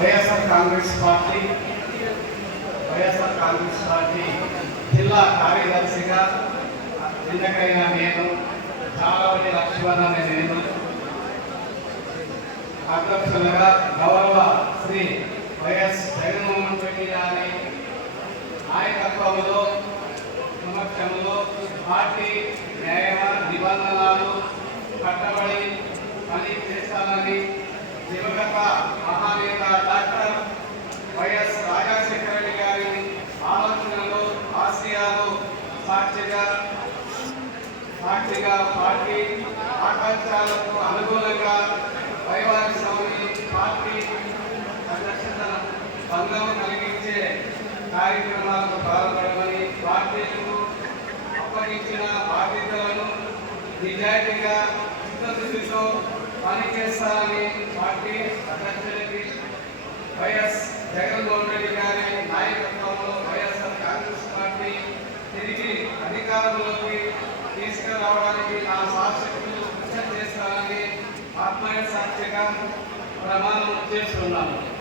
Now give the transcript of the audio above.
YSR Congress party YSR Congress party జిల్లా కార్యదర్శిగా ఎన్నికైన నేను చాలావటి లక్ష్మణ నేను అధ్యక్షులుగా గౌరవ శ్రీ వైఎస్ జగన్మోహన్ రెడ్డి గారి నాయకత్వంలో సమక్షంలో పార్టీ న్యాయ నిబంధనలు కట్టబడి పని చేస్తానని దివంగత మహానేత డాక్టర్ వైఎస్ రాజశేఖర రెడ్డి గారి ఆలోచనలు ఆశయాలు సాక్షిగా సాక్షిగా పార్టీ ఆకాంక్షలకు అనుకూలంగా వైవాహిక స్వామి పార్టీ సందర్శన భంగం కలిగించే కార్యక్రమాలకు పాల్పడమని పార్టీలకు అప్పగించిన నిజాయితీగా చిత్తశుద్ధితో పనిచేస్తారని పార్టీ అధ్యక్షుడికి వైఎస్ జగన్మోహన్ రెడ్డి గారి నాయకత్వంలో వైఎస్ఆర్ కాంగ్రెస్ పార్టీ తిరిగి అధికారంలోకి తీసుకురావడానికి నా సాక్షులు కృషి చేస్తానని ఆత్మీయ సాక్షిగా ప్రమాణం చేస్తున్నాను.